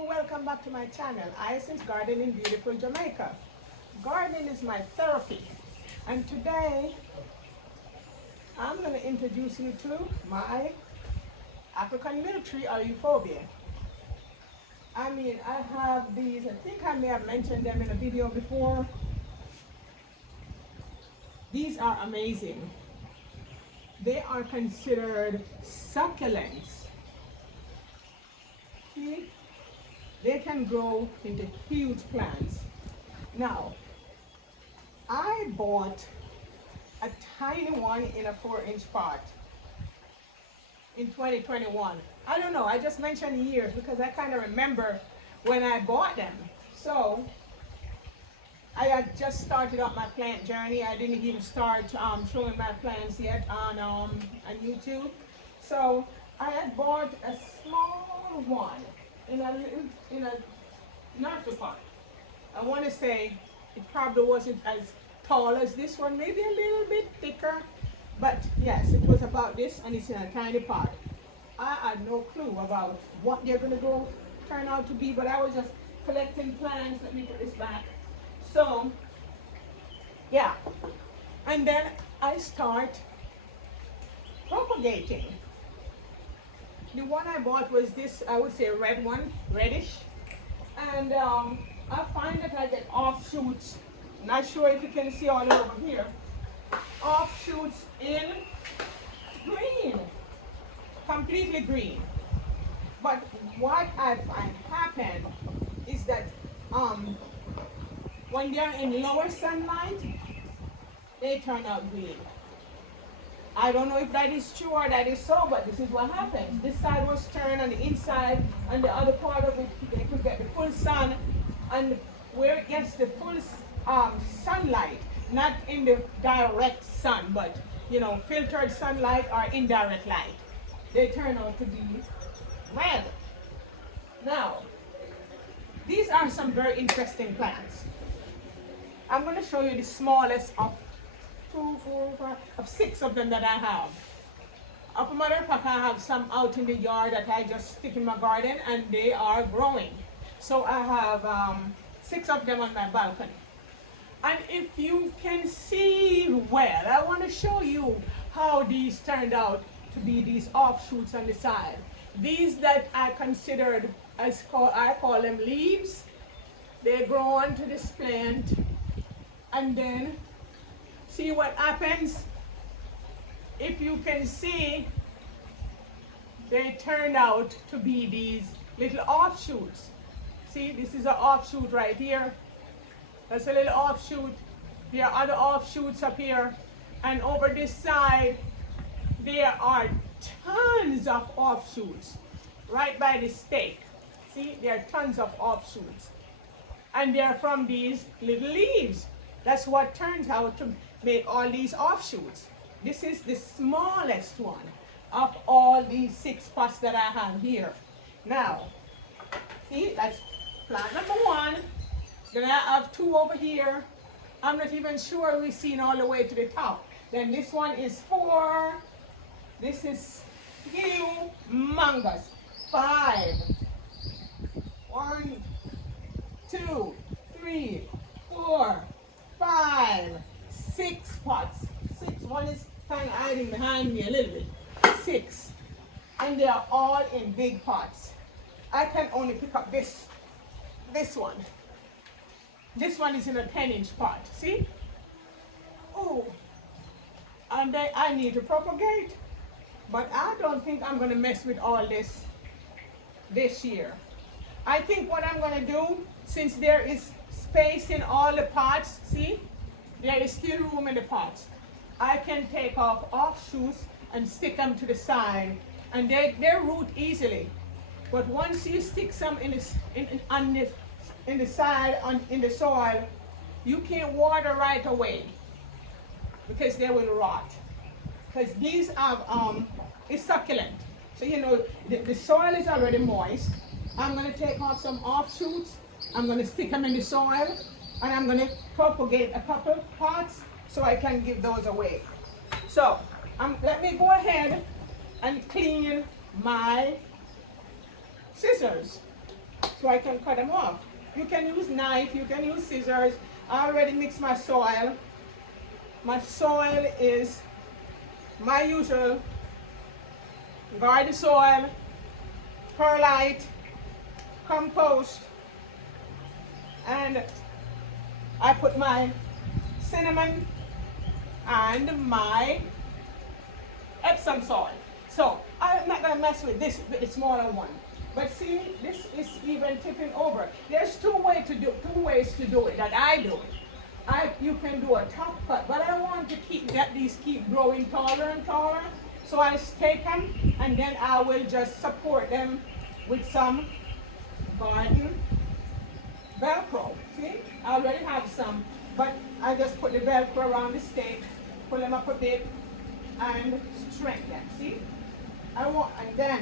Hello, welcome back to my channel, Hyacinth Garden in beautiful Jamaica. Gardening is my therapy, and today I'm going to introduce you to my African milk tree or Euphorbia. I have these, I think I may have mentioned them in a video before. These are amazing. They are considered succulents. See? They can grow into huge plants. Now, I bought a tiny one in a 4-inch pot in 2021. I don't know, I just mentioned years because I kind of remember when I bought them. So, I had just started up my plant journey. I didn't even start showing my plants yet on YouTube. So, I had bought a small one in a nursery pot. I want to say it probably wasn't as tall as this one, maybe a little bit thicker, but yes, it was about this, and it's in a tiny pot. I had no clue about what they're going to turn out to be, but I was just collecting plants. Let me put this back. So, yeah, and then I start propagating. The one I bought was this, I would say red one, reddish. And I find that I get offshoots. Not sure if you can see all over here. Offshoots in green, completely green. But what I find happen is that when they're in lower sunlight, they turn out green. I don't know if that is true or that is so, but this is what happens. This side was turned on the inside, and the other part of it, they could get the full sun, and where it gets the full sunlight, not in the direct sun, but filtered sunlight or indirect light, they turn out to be red. Now, these are some very interesting plants. I'm going to show you the smallest of 6 of them that I have. As a matter of fact, I have some out in the yard that I just stick in my garden, and they are growing. So I have 6 of them on my balcony. And if you can see well, I want to show you how these turned out to be these offshoots on the side. These that I considered, I call them leaves. They grow onto this plant, and then see what happens. If you can see, they turned out to be these little offshoots. See, this is an offshoot right here. That's a little offshoot. There are other offshoots up here. And over this side, there are tons of offshoots right by the stake. See, there are tons of offshoots. And they're from these little leaves. That's what turns out to make all these offshoots. This is the smallest one of all these 6 pots that I have here. Now, see, that's plant number 1. Then I have 2 over here. I'm not even sure we've seen all the way to the top. Then this one is 4. This is humongous. 5. 1, 2, 3, 4, 5, 6 pots. 6. One is kind of hiding behind me a little bit. 6. And they are all in big pots. I can only pick up this one. This one is in a 10-inch pot. See? Oh. And I need to propagate. But I don't think I'm going to mess with all this year. I think what I'm going to do, since there is space in all the pots, see? There is still room in the pots. I can take off offshoots and stick them to the side, and they root easily. But once you stick some in the side, in the soil, you can't water right away because they will rot. Because these are it's succulent, so the soil is already moist. I'm going to take off some offshoots. I'm going to stick them in the soil, and I'm going to propagate a couple pots so I can give those away. So let me go ahead and clean my scissors. so I can cut them off. You can use knife, you can use scissors. I already mixed my soil. My soil is my usual garden soil, perlite, compost, and I put my cinnamon and my Epsom salt. So I'm not gonna mess with this, with the smaller one. But see, this is even tipping over. There's two ways to do it that I do. You can do a top cut, but I want to these keep growing taller and taller. So I take them and then I will just support them with some garden Velcro. See, I already have some, but I just put the Velcro around the stake, pull them up a bit, and strengthen them. See, and then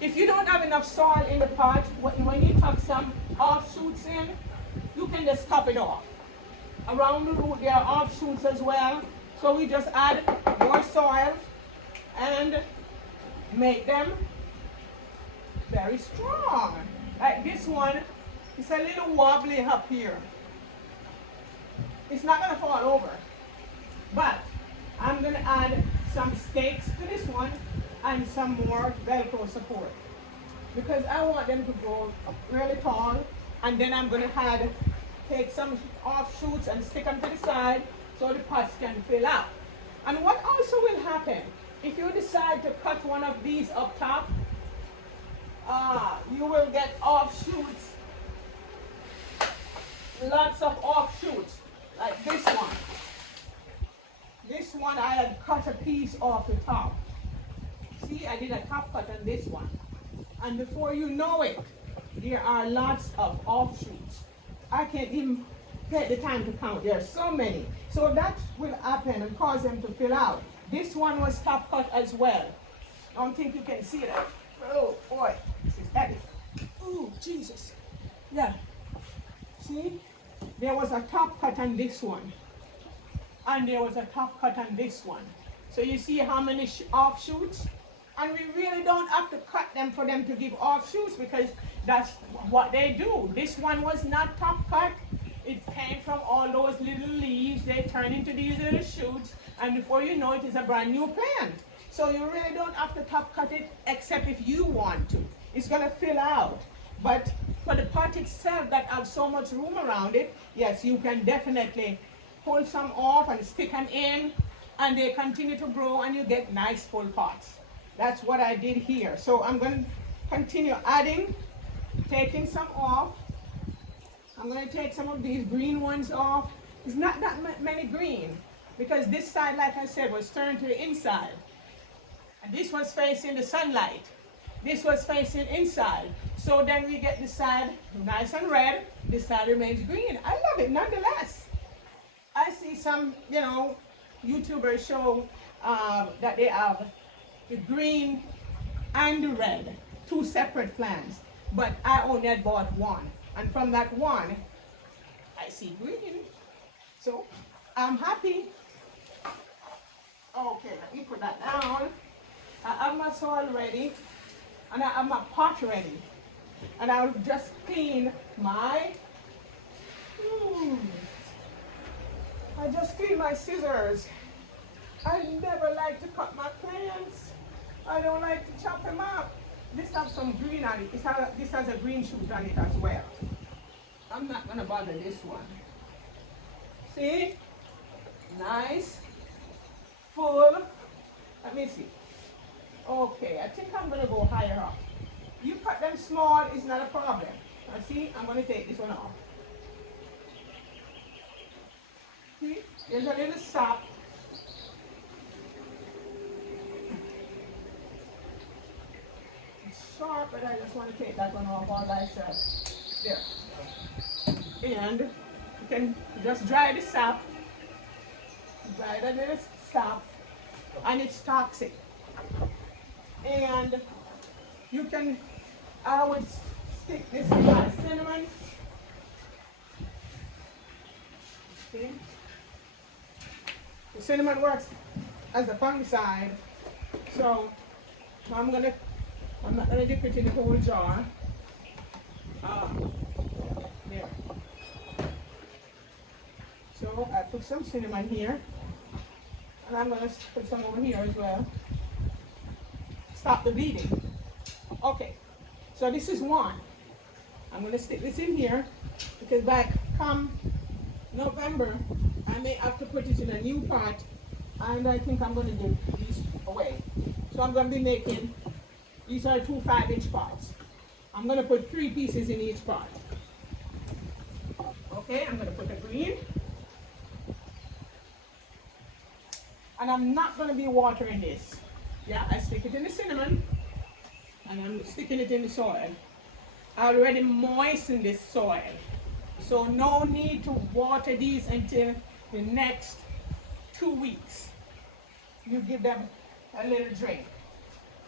if you don't have enough soil in the pot, when you tuck some offshoots in, you can just top it off. Around the root there are offshoots as well. So we just add more soil and make them very strong. Like this one, it's a little wobbly up here. It's not gonna fall over. But I'm gonna add some stakes to this one and some more Velcro support, because I want them to grow really tall. And then I'm going to take some offshoots and stick them to the side so the pots can fill up. And what also will happen, if you decide to cut one of these up top, you will get offshoots, lots of offshoots, like this one. This one I had cut a piece off the top. See, I did a top cut on this one. And before you know it, there are lots of offshoots. I can't even take the time to count. There are so many. So that will happen and cause them to fill out. This one was top cut as well. I don't think you can see that. Oh boy, this is heavy. Oh, Jesus. Yeah. See, there was a top cut on this one. And there was a top cut on this one. So you see how many offshoots? And we really don't have to cut them for them to give offshoots, because that's what they do. This one was not top cut. It came from all those little leaves. They turn into these little shoots, and before you know it, it's a brand new plant. So you really don't have to top cut it, except if you want to. It's gonna fill out. But for the pot itself that has so much room around it, yes, you can definitely pull some off and stick them in, and they continue to grow, and you get nice full pots. That's what I did here. So I'm going to continue adding, taking some off. I'm going to take some of these green ones off. It's not that many green, because this side, like I said, was turned to the inside. And this was facing the sunlight. This was facing inside. So then we get this side nice and red. This side remains green. I love it nonetheless. I see some, YouTubers show that they have the green and the red, two separate plants. But I only had bought one. And from that one, I see green. So I'm happy. Okay, let me put that down. I have my soil ready, and I have my pot ready. And I'll just clean my, I just clean my scissors. I never like to cut my plants. I don't like to chop them up. This has some green on it. This has a green shoot on it as well. I'm not gonna bother this one. See? Nice. Full. Let me see. Okay, I think I'm gonna go higher up. You cut them small, it's not a problem. Now see, I'm gonna take this one off. See, there's a little sap. It's sharp, but I just want to take that one off all by itself. There. And you can just dry the sap. Dry the little sap, and it's toxic. And you can, I would stick this in my cinnamon. See? The cinnamon works as a fungicide. So I'm not gonna dip it in the whole jar. Ah, there. So I put some cinnamon here, and I'm gonna put some over here as well. Stop the bleeding. Okay, so this is one. I'm gonna stick this in here because by come November, I may have to put it in a new pot, and I think I'm gonna give these away. So I'm gonna be making, these are 2 5-inch pots. I'm gonna put 3 pieces in each pot. Okay, I'm gonna put a green. And I'm not gonna be watering this. Yeah, I stick it in the cinnamon, and I'm sticking it in the soil. I already moistened this soil. So no need to water these until the next 2 weeks. You give them a little drink.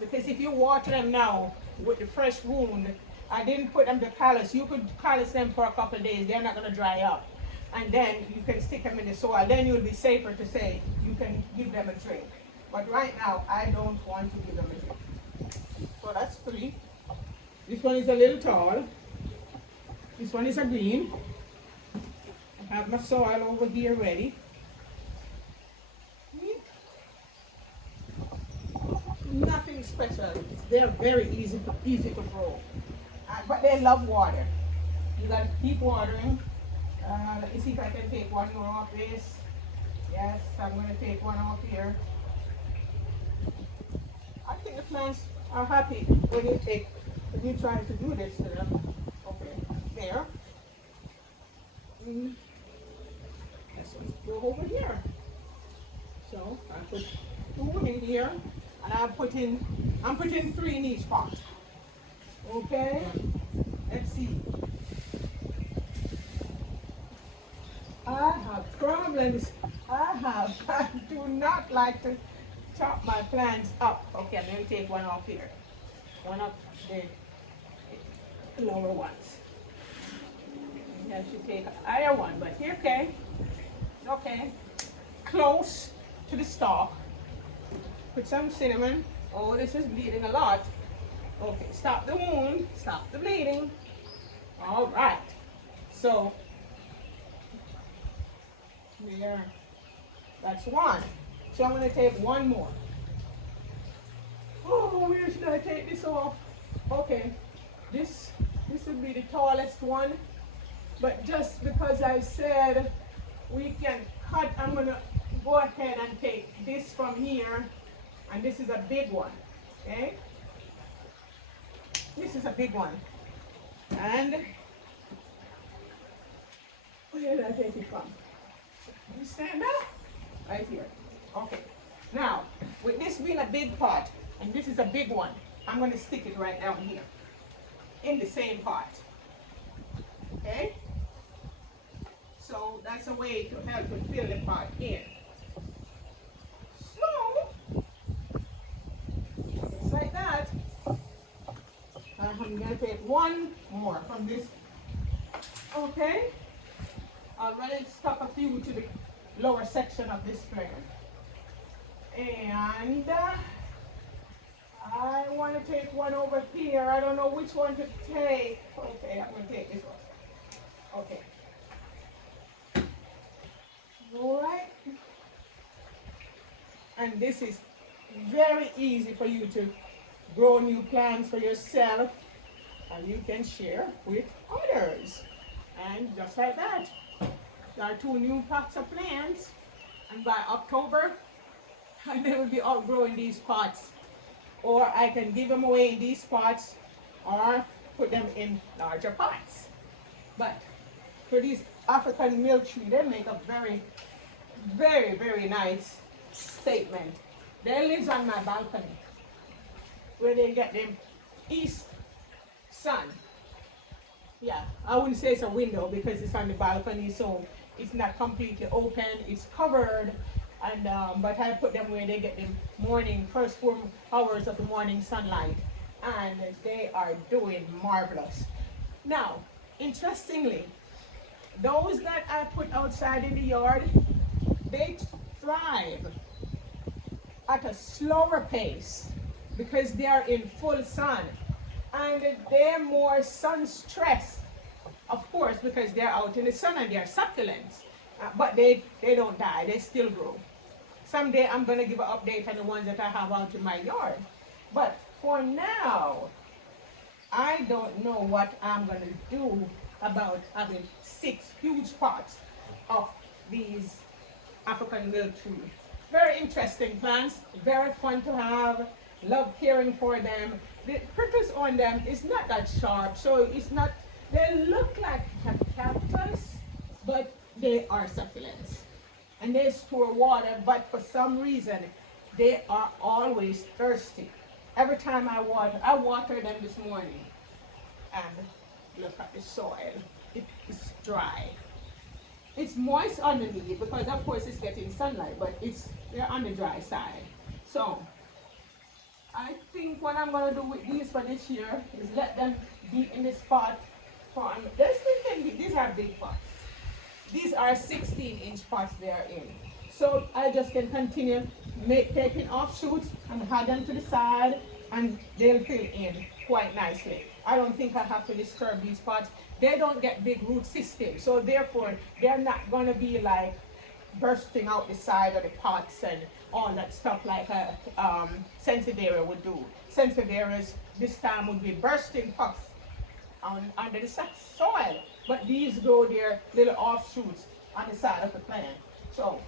Because if you water them now with the fresh wound, I didn't put them to callus. You could callus them for a couple of days. They're not going to dry up. And then you can stick them in the soil. Then you'll be safer to say you can give them a drink. But right now, I don't want to give them a drink. So that's 3. This one is a little tall. This one is a green. I have my soil over here ready. Nothing special. They're very easy to grow. But they love water. You gotta keep watering. Let me see if I can take one more off this. Yes, I'm gonna take one off here. I think the plants are happy when you try to do this to them. Okay, there. Let's go over here. So I put 2 in here, and I'm putting 3 in each pot. Okay, let's see. I have problems. I do not like to chop my plants up. Okay, I'm going to take one off here. One of the lower ones. I should take a higher one, but here, okay. Okay. Close to the stalk. Put some cinnamon. Oh, this is bleeding a lot. Okay, stop the wound. Stop the bleeding. All right. So, there. That's 1. So I'm going to take 1 more. Oh, where should I take this off? Okay, this would be the tallest one. But just because I said we can cut, I'm going to go ahead and take this from here. And this is a big one. Okay? This is a big one. And where did I take it from? You stand up? Right here. Okay. Now, with this being a big pot, and this is a big one, I'm going to stick it right down here in the same pot. Okay? So that's a way to help to fill the pot in. So, just like that. I'm going to take 1 more from this. Okay? I'll already stuck a few to the lower section of this plant. And I want to take one over here. I don't know which one to take. Okay, I'm going to take this one. Okay. All right. And this is very easy for you to grow new plants for yourself, and you can share with others. And just like that, there are 2 new pots of plants, and by October, they will be outgrowing these pots. Or I can give them away in these pots, or put them in larger pots. But for these African milk tree, they make a very, very, very nice statement. They live on my balcony, where they get them east sun. Yeah, I wouldn't say it's a window because it's on the balcony, so it's not completely open. It's covered, and but I put them where they get the first 4 hours of the morning sunlight, and they are doing marvelous. Now, interestingly, those that I put outside in the yard, they thrive at a slower pace because they are in full sun. and they're more sun stressed, of course, because they're out in the sun and they're succulents. But they don't die, they still grow. Someday I'm going to give an update on the ones that I have out in my yard. But for now, I don't know what I'm going to do about having 6 huge pots of these African milkweed. Very interesting plants, very fun to have, love caring for them. The critters on them is not that sharp, so it's not, they look like a cactus, but they are succulents. And they store water, but for some reason, they are always thirsty. Every time I water them this morning, and look at the soil, it is dry. It's moist underneath because of course it's getting sunlight, but they're on the dry side. So I think what I'm going to do with these for this year is let them be in this pot for, these are big pots. These are 16-inch pots they're in. So I just can continue taking offshoots and add them to the side, and they'll fill in quite nicely. I don't think I have to disturb these pots. They don't get big root systems, so therefore they're not going to be like bursting out the side of the pots and all that stuff like a Sansevieria would do. Sansevierias this time would be bursting puffs under the soil, but these grow their little offshoots on the side of the plant. So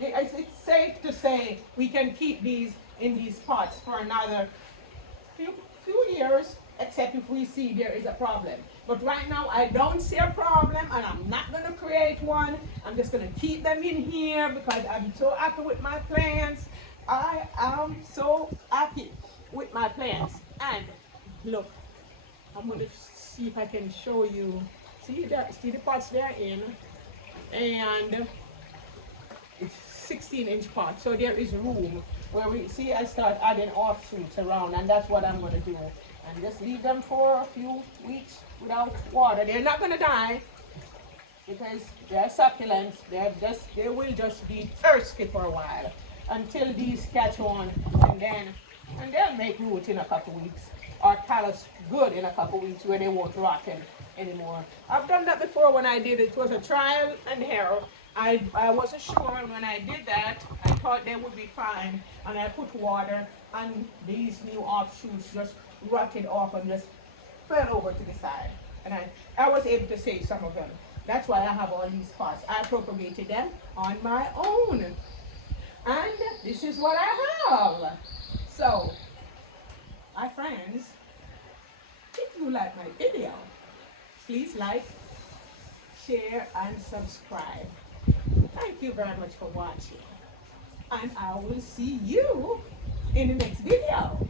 it's safe to say we can keep these in these pots for another few years, except if we see there is a problem. But right now I don't see a problem, and I'm not going to create one. I'm just going to keep them in here because I'm so happy with my plants. I am so happy with my plants. And look, I'm going to see if I can show you. See the pots they're in, and it's 16-inch pots, so there is room where we see I start adding offshoots around, and that's what I'm going to do. And just leave them for a few weeks without water. They're not going to die because they're succulents. They will just be thirsty for a while until these catch on, and they'll make root in a couple weeks, or callus good in a couple weeks where they won't rot anymore. I've done that before when I did it. It was a trial and error. I wasn't sure, and when I did that, I thought they would be fine, and I put water, and these new offshoots just rotted off and just fell over to the side. And I was able to save some of them. That's why I have all these pots. I propagated them on my own. And this is what I have. So, my friends, if you like my video, please like, share, and subscribe. Thank you very much for watching. And I will see you in the next video.